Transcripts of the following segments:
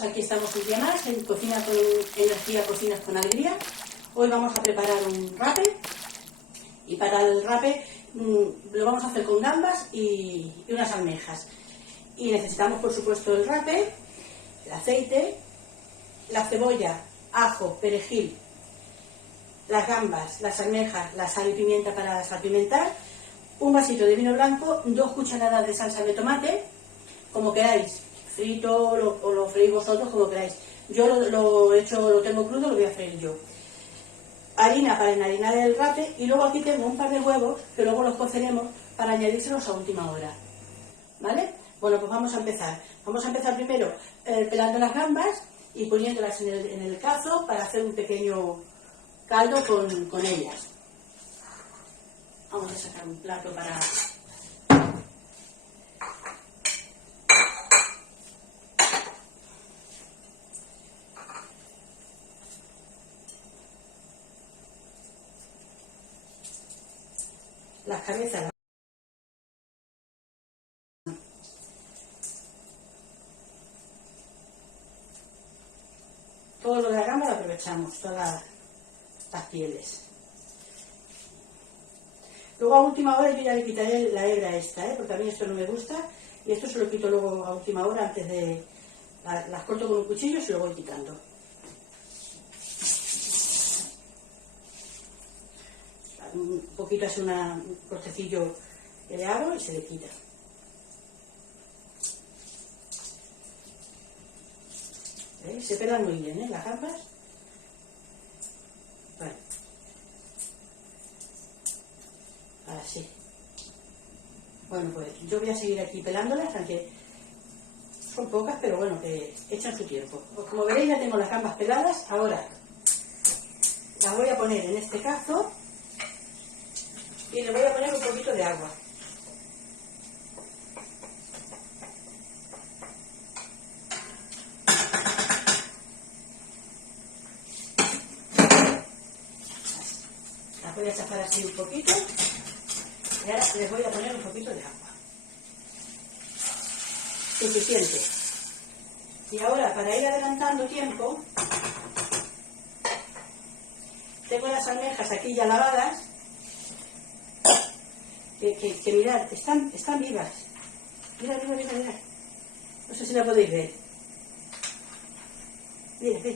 pues aquí estamos un día más en Cocina con Energía, Cocinas con Alegría. Hoy vamos a preparar un rape y para el rape lo vamos a hacer con gambas y unas almejas. Y necesitamos, por supuesto, el rape, el aceite, la cebolla, ajo, perejil, las gambas, las almejas, la sal y pimienta para salpimentar, un vasito de vino blanco, 2 cucharadas de salsa de tomate, como queráis, frito o lo freís vosotros como queráis. Yo lo tengo crudo, lo voy a freír yo. Harina para enharinar el rape y luego aquí tengo un par de huevos que luego los coceremos para añadírselos a última hora. ¿Vale? Bueno, pues vamos a empezar. Vamos a empezar primero pelando las gambas y poniéndolas en el cazo para hacer un pequeño caldo con ellas. Vamos a sacar un plato para... las cabezas. Todo lo de la gamba lo aprovechamos, todas las pieles. Luego a última hora yo ya le quitaré la hebra esta, porque a mí esto no me gusta, y esto se lo quito luego a última hora, antes de... las corto con un cuchillo y se lo voy quitando. Un poquito así un cortecillo que le hago y se le quita. ¿Veis? Se pelan muy bien, las gambas. Bueno. Así. Bueno, pues yo voy a seguir aquí pelándolas, aunque son pocas, pero bueno, que echan su tiempo. Pues como veréis ya tengo las gambas peladas. Ahora las voy a poner en este cazo y le voy a poner un poquito de agua. Las voy a chafar así un poquito y ahora les voy a poner un poquito de agua. Suficiente. Y ahora, para ir adelantando tiempo, tengo las almejas aquí ya lavadas, que mirad, están vivas. Mirad. No sé si la podéis ver. Mirad.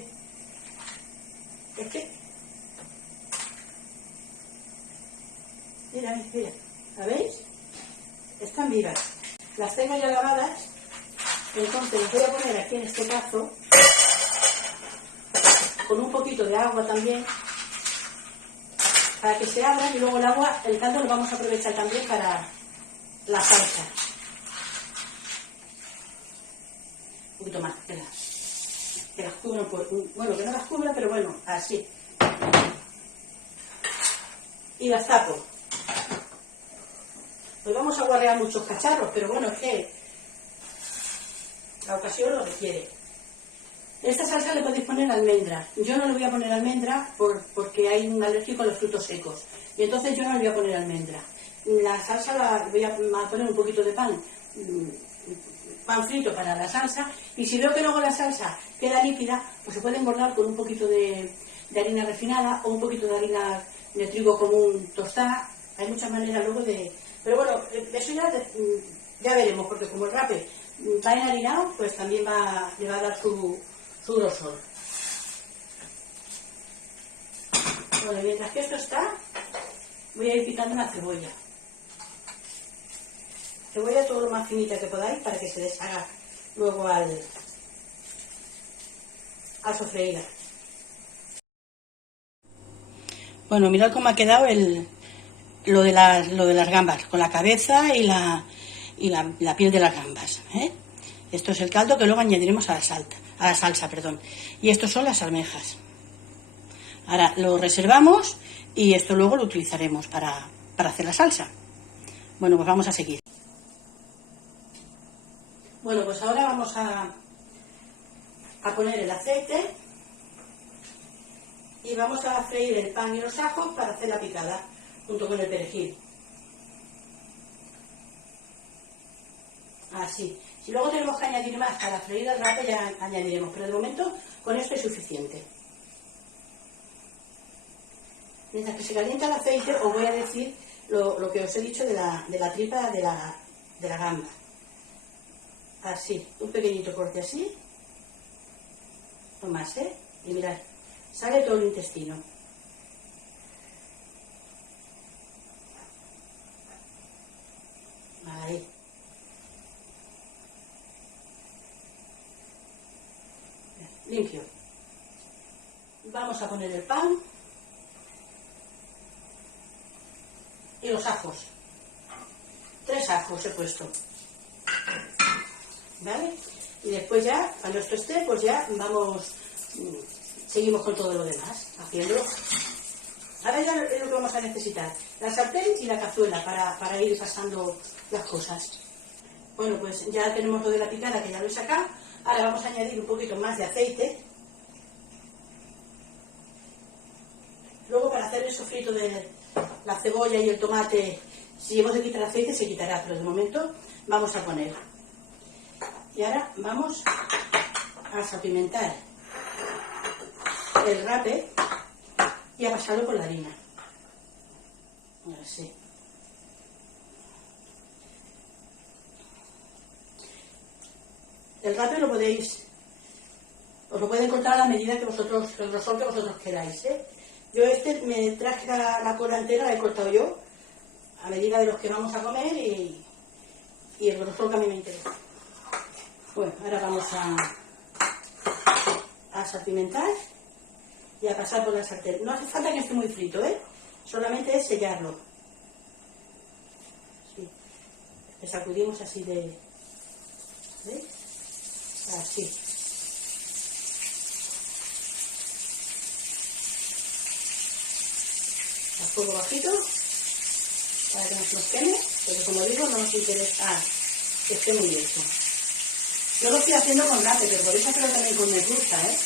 Es que... Mira. ¿La veis? Están vivas. Las tengo ya lavadas, entonces les voy a poner aquí en este cazo, con un poquito de agua también, para que se abran, y luego el caldo lo vamos a aprovechar también para la salsa. Un poquito más, que las cubra un poco. Bueno, que no las cubra, pero bueno, así. Y las tapo. Pues vamos a guardar muchos cacharros, pero bueno, es que la ocasión lo requiere. Esta salsa le podéis poner almendra. Yo no le voy a poner almendra porque hay un alérgico a los frutos secos. Y entonces yo no le voy a poner almendra. La salsa la voy a poner un poquito de pan frito para la salsa. Y si veo que luego la salsa queda líquida, pues se puede engordar con un poquito de harina refinada o un poquito de harina de trigo común tostada. Hay muchas maneras luego de... Pero bueno, eso ya veremos, porque como el rape va enharinado, pues también le va a dar su grosor. Bueno, mientras que esto está, voy a ir picando una cebolla. Cebolla todo lo más finita que podáis para que se deshaga luego al sofreír. Bueno, mirad cómo ha quedado lo de las gambas, con la cabeza y la piel de las gambas. Esto es el caldo que luego añadiremos a la salsa. Y estos son las almejas. Ahora lo reservamos y esto luego lo utilizaremos para hacer la salsa. Bueno, pues vamos a seguir. Bueno, pues ahora vamos a poner el aceite y vamos a freír el pan y los ajos para hacer la picada, junto con el perejil. Así. Si luego tenemos que añadir más para freír el rape, ya añadiremos, pero de momento con esto es suficiente. Mientras que se calienta el aceite, os voy a decir lo que os he dicho de la tripa de la gamba. Así, un pequeñito corte así, no más, ¿eh? Y mirad, sale todo el intestino. Ahí. Limpio. Vamos a poner el pan y los ajos. 3 ajos he puesto. ¿Vale? Y después ya, cuando esto esté, pues ya vamos, seguimos con todo lo demás, haciéndolo. Ahora ya es lo que vamos a necesitar, la sartén y la cazuela para ir pasando las cosas. Bueno, pues ya tenemos lo de la picada, que ya lo he sacado. Ahora vamos a añadir un poquito más de aceite. Luego, para hacer el sofrito de la cebolla y el tomate, si hemos de quitar aceite se quitará, pero de momento vamos a poner. Y ahora vamos a salpimentar el rape y a pasarlo por la harina. Así. El rape lo podéis, os lo pueden cortar a la medida que vosotros, el grosor que vosotros queráis, ¿eh? Yo me traje la cola entera, la he cortado yo, a medida de los que vamos a comer y el grosor que a mí me interesa. Bueno, ahora vamos a salpimentar y a pasar por la sartén. No hace falta que esté muy frito, ¿eh? Solamente es sellarlo. Sí. Le sacudimos así de... ¿veis? Así. A fuego bajito para que no se nos queme, porque como digo, no nos interesa que esté muy hecho. Yo lo estoy haciendo con rape, pero podéis hacerlo también con merluza, ¿eh?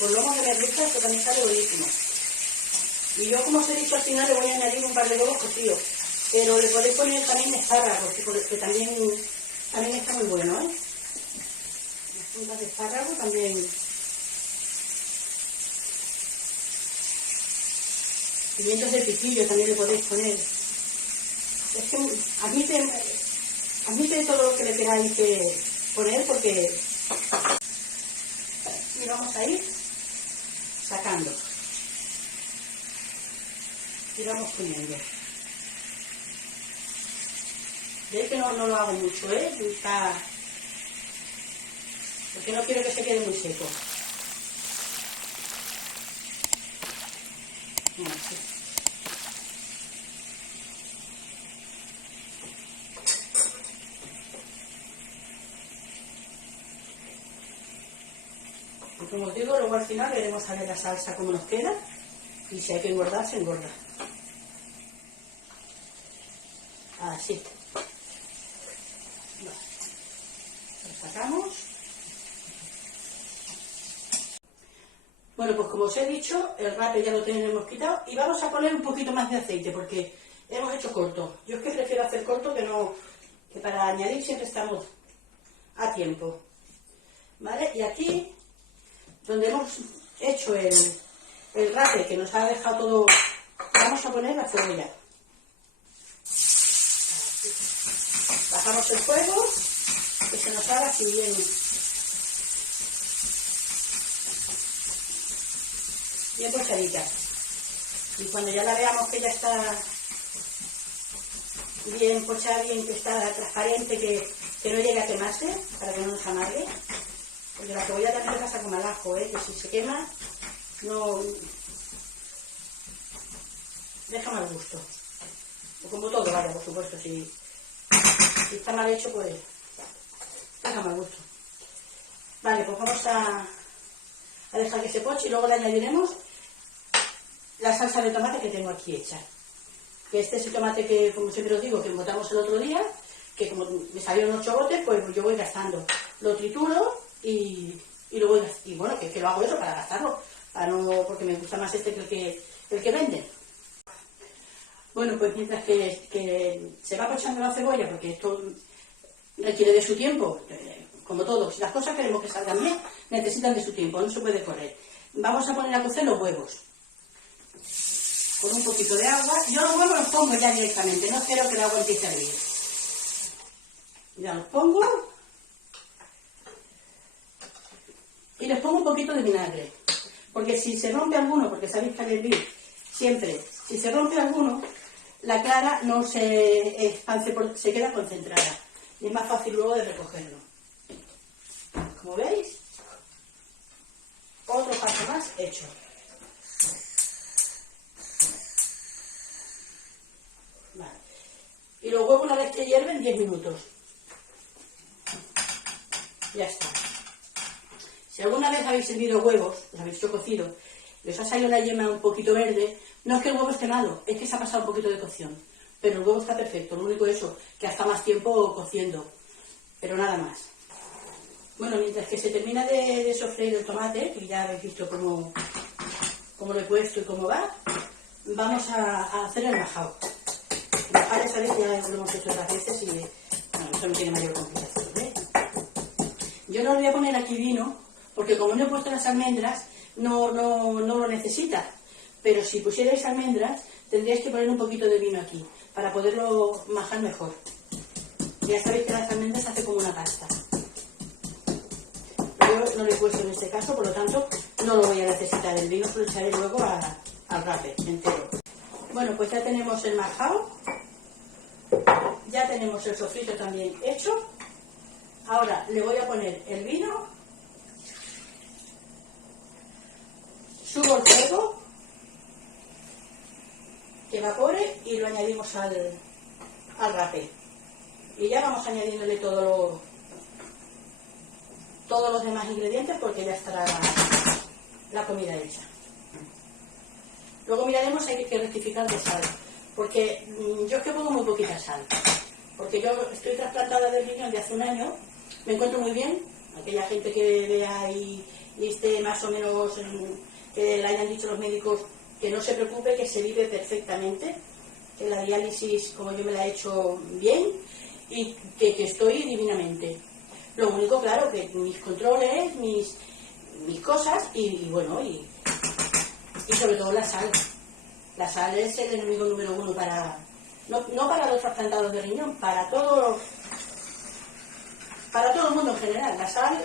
Por lomos de merluza esto también sale buenísimo. Y yo, como os he dicho, al final le voy a añadir un par de huevos cocidos, pero le podéis poner también espárragos, que también está muy bueno, ¿eh? Las puntas de espárrago también. Pimientos de piquillo también le podéis poner. Es que admite todo lo que le queráis poner, porque... Y vamos a ir sacando. Y vamos poniendo. Veis que no lo hago mucho, ¿eh? Porque no quiero que se quede muy seco. Así. Y como os digo, luego al final veremos a ver la salsa cómo nos queda, y si hay que engordar, se engorda. Así. Vale. Lo sacamos. Bueno, pues como os he dicho, el rape ya lo tenemos quitado y vamos a poner un poquito más de aceite porque hemos hecho corto. Yo es que prefiero hacer corto que para añadir siempre estamos a tiempo. ¿Vale? Y aquí, donde hemos hecho el rape que nos ha dejado todo, vamos a poner la cebolla. Así. Bajamos el fuego, que se nos haga así bien pochadita. Y cuando ya la veamos que ya está bien pochada, bien que está transparente, que no llegue a quemarse, para que no nos amargue. Porque la cebolla también pasa como al ajo, que si se quema, no deja mal gusto. O como todo, vaya, por supuesto, si está mal hecho, pues deja mal gusto. Vale, pues vamos a dejar que se poche y luego le añadiremos la salsa de tomate que tengo aquí hecha. Que este es el tomate que, como siempre os digo, que botamos el otro día, que como me salieron 8 botes, pues yo voy gastando. Lo trituro y lo voy gastando. Y bueno, que lo hago eso para gastarlo, porque me gusta más este que el que venden. Bueno, pues mientras que se va pochando la cebolla, porque esto requiere de su tiempo, como todo. Si las cosas queremos que salgan bien, necesitan de su tiempo, no se puede correr. Vamos a poner a cocer los huevos con un poquito de agua. Yo los huevos los pongo ya directamente, no espero que el agua empiece a hervir. Ya los pongo y les pongo un poquito de vinagre, porque si se rompe alguno, porque sabéis que al hervir siempre, si se rompe alguno, la clara no se expande, se queda concentrada y es más fácil luego de recogerlo. Como veis, otro paso más hecho. Vale. Y los huevos una vez que hierven 10 minutos. Ya está. Si alguna vez habéis servido huevos, los habéis hecho cocido, les ha salido la yema un poquito verde, no es que el huevo esté malo, es que se ha pasado un poquito de cocción. Pero el huevo está perfecto, lo único eso, que hasta más tiempo cociendo. Pero nada más. Bueno, mientras que se termina de sofreír el tomate, que ya habéis visto cómo lo he puesto y cómo va, vamos a hacer el majao. El majao ya sabéis, ya lo hemos hecho otras veces y bueno, eso no tiene mayor complicación, ¿eh? Yo no le voy a poner aquí vino, porque como no he puesto las almendras, no lo necesita. Pero si pusierais almendras, tendríais que poner un poquito de vino aquí, para poderlo majar mejor. Ya sabéis que las almendras hace como una pasta. Yo no lo he puesto en este caso, por lo tanto, no lo voy a necesitar. El vino se lo echaré luego al rape entero. Bueno, pues ya tenemos el majao, ya tenemos el sofrito también hecho. Ahora le voy a poner el vino, subo el fuego, que evapore y lo añadimos al rape. Y ya vamos añadiéndole todos los demás ingredientes porque ya estará la comida hecha. Luego miraremos, hay que rectificar de sal, porque yo es que pongo muy poquita sal, porque yo estoy trasplantada del riñón de hace un año, me encuentro muy bien. Aquella gente que vea y esté más o menos, que le hayan dicho los médicos que no se preocupe, que se vive perfectamente, que la diálisis, como yo me la he hecho bien, y que estoy divinamente. Lo único, claro, que mis controles, mis cosas, y bueno, y sobre todo la sal. La sal es el enemigo número uno para, no para los trasplantados de riñón, para todo el mundo en general. La sal,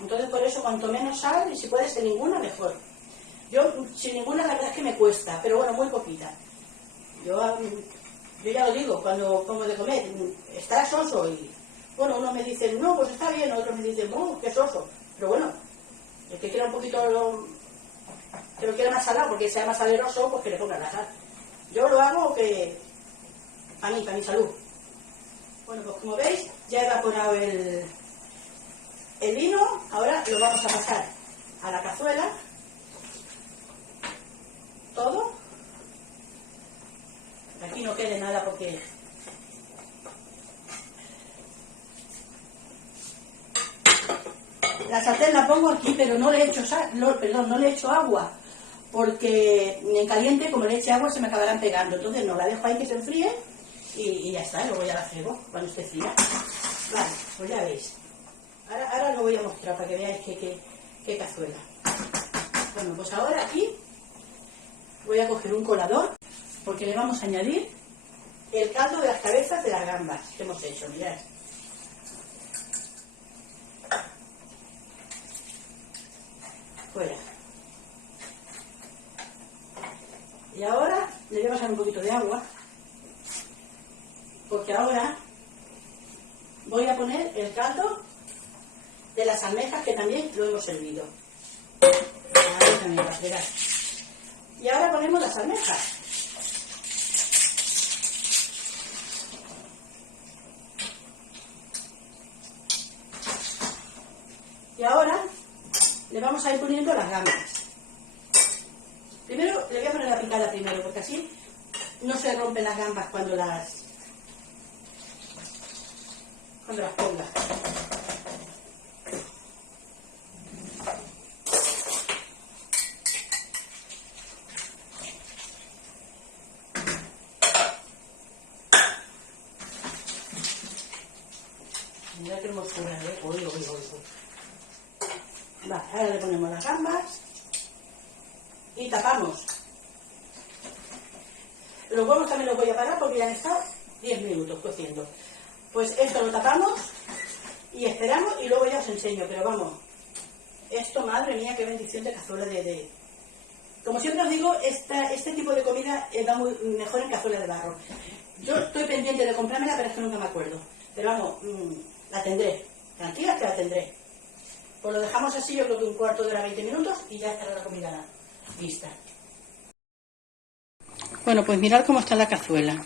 entonces por eso cuanto menos sal, y si puede ser ninguna, mejor. Yo sin ninguna la verdad es que me cuesta, pero bueno, muy poquita. Yo ya lo digo, cuando pongo de comer, está soso, y bueno, unos me dicen, no, pues está bien, otros me dicen, no, qué soso. Pero bueno, el que quiera un poquito, que lo quiera más salado, porque sea más saleroso, pues que le ponga la sal. Yo lo hago que para mi salud. Bueno, pues como veis, ya he evaporado el vino. Ahora lo vamos a pasar a la cazuela, todo. Aquí no quede nada porque la sartén la pongo aquí, pero no le echo no le echo agua, porque en caliente, como le eche agua, se me acabarán pegando. Entonces no, la dejo ahí que se enfríe y ya está, luego ya la frego cuando esté fría. Vale, pues ya veis. Ahora lo voy a mostrar para que veáis qué cazuela. Bueno, pues ahora aquí voy a coger un colador, porque le vamos a añadir el caldo de las cabezas de las gambas que hemos hecho, mirad. Fuera. Y ahora le voy a pasar un poquito de agua, porque ahora voy a poner el caldo de las almejas, que también lo hemos servido. Ahí también, mirad. Y ahora ponemos las almejas. Y ahora le vamos a ir poniendo las gambas. Primero le voy a poner la picada primero, porque así no se rompen las gambas cuando las ponga. Mirad qué hermosura, ¿eh? Uy, uy, uy, uy. Vale, ahora le ponemos las gambas y tapamos. Los huevos también los voy a parar porque ya han estado 10 minutos cociendo. Pues esto lo tapamos y esperamos y luego ya os enseño, pero vamos, esto, madre mía, qué bendición de cazuela de... Como siempre os digo, este tipo de comida va muy mejor en cazuela de barro. Yo estoy pendiente de comprármela, pero es que nunca me acuerdo. Pero vamos, la tendré, tranquila que la tendré. Pues lo dejamos así, yo creo que un cuarto de hora, 20 minutos y ya estará la comida lista. Bueno, pues mirad cómo está la cazuela.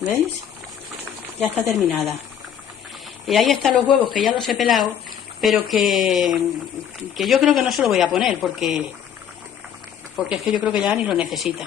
¿Veis? Ya está terminada. Y ahí están los huevos, que ya los he pelado, pero que yo creo que no se lo voy a poner, porque es que yo creo que ya ni lo necesita.